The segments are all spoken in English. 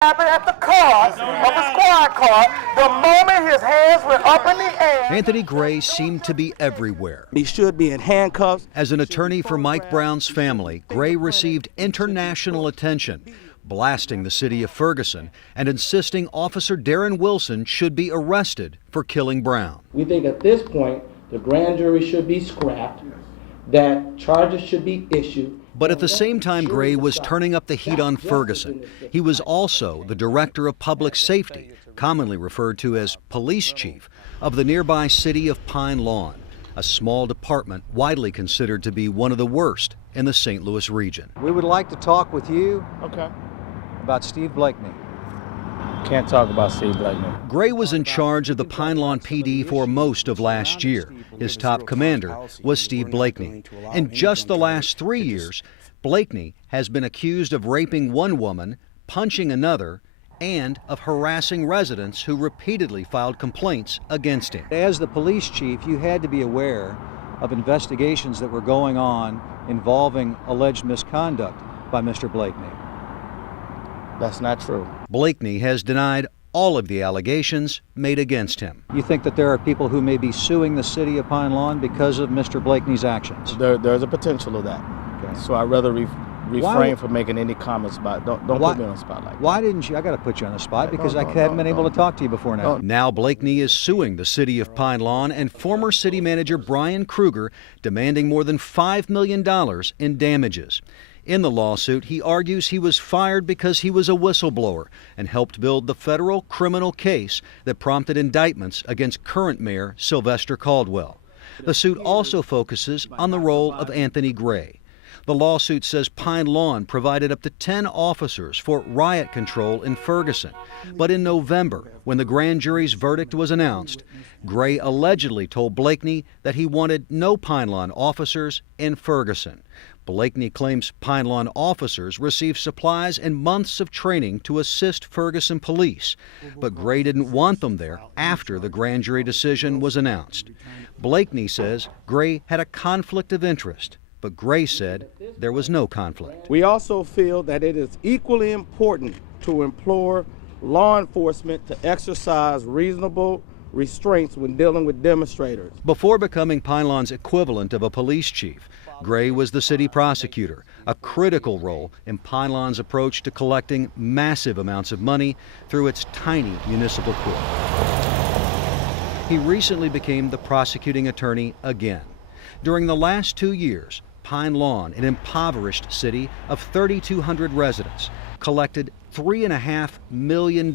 happened at the car of a squad car the moment his hands went up in the air. Anthony Gray seemed to be everywhere. He should be in handcuffs. As an attorney for Mike Brown's family, Gray received international attention, blasting the city of Ferguson and insisting Officer Darren Wilson should be arrested for killing Brown. We think at this point the grand jury should be scrapped, that charges should be issued. But at the same time Gray was turning up the heat on Ferguson, he was also the director of public safety, commonly referred to as police chief, of the nearby city of Pine Lawn, a small department widely considered to be one of the worst in the St. Louis region. We would like to talk with you about Steve Blakeney. Can't talk about Steve Blakeney. Gray was in charge of the Pine Lawn PD for most of last year. His top commander was Steve Blakeney. In just the last 3 years, Blakeney has been accused of raping one woman, punching another, and of harassing residents who repeatedly filed complaints against him. As the police chief, you had to be aware of investigations that were going on involving alleged misconduct by Mr. Blakeney. That's not true. Blakeney has denied all of the allegations made against him. You think that there are people who may be suing the city of Pine Lawn because of Mr. Blakeney's actions? There's a potential of that. Okay. So I'd rather refrain from making any comments about it. Don't put me on the spot like that. Why didn't you? I got to put you on the spot because I haven't been able to talk to you before now. Now Blakeney is suing the city of Pine Lawn and former city manager Brian Kruger, demanding more than $5 million in damages. In the lawsuit, he argues he was fired because he was a whistleblower and helped build the federal criminal case that prompted indictments against current mayor Sylvester Caldwell. The suit also focuses on the role of Anthony Gray. The lawsuit says Pine Lawn provided up to 10 officers for riot control in Ferguson. But in November, when the grand jury's verdict was announced, Gray allegedly told Blakeney that he wanted no Pine Lawn officers in Ferguson. Blakeney claims Pine Lawn officers received supplies and months of training to assist Ferguson police, but Gray didn't want them there after the grand jury decision was announced. Blakeney says Gray had a conflict of interest, but Gray said there was no conflict. We also feel that it is equally important to implore law enforcement to exercise reasonable restraints when dealing with demonstrators. Before becoming Pine Lawn's equivalent of a police chief, Gray was the city prosecutor, a critical role in Pine Lawn's approach to collecting massive amounts of money through its tiny municipal court. He recently became the prosecuting attorney again. During the last 2 years, Pine Lawn, an impoverished city of 3,200 residents, collected $3.5 million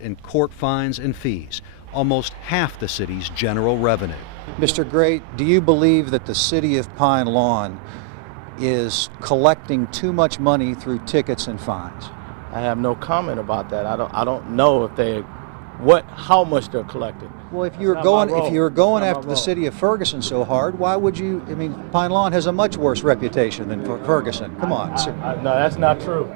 in court fines and fees, almost half the city's general revenue. Mr. Gray, do you believe that the city of Pine Lawn is collecting too much money through tickets and fines? I have no comment about that. I don't know if how much they're collecting. Well, if you were going after the city of Ferguson so hard, why would you? I mean, Pine Lawn has a much worse reputation than Ferguson. Come on. No, that's not true.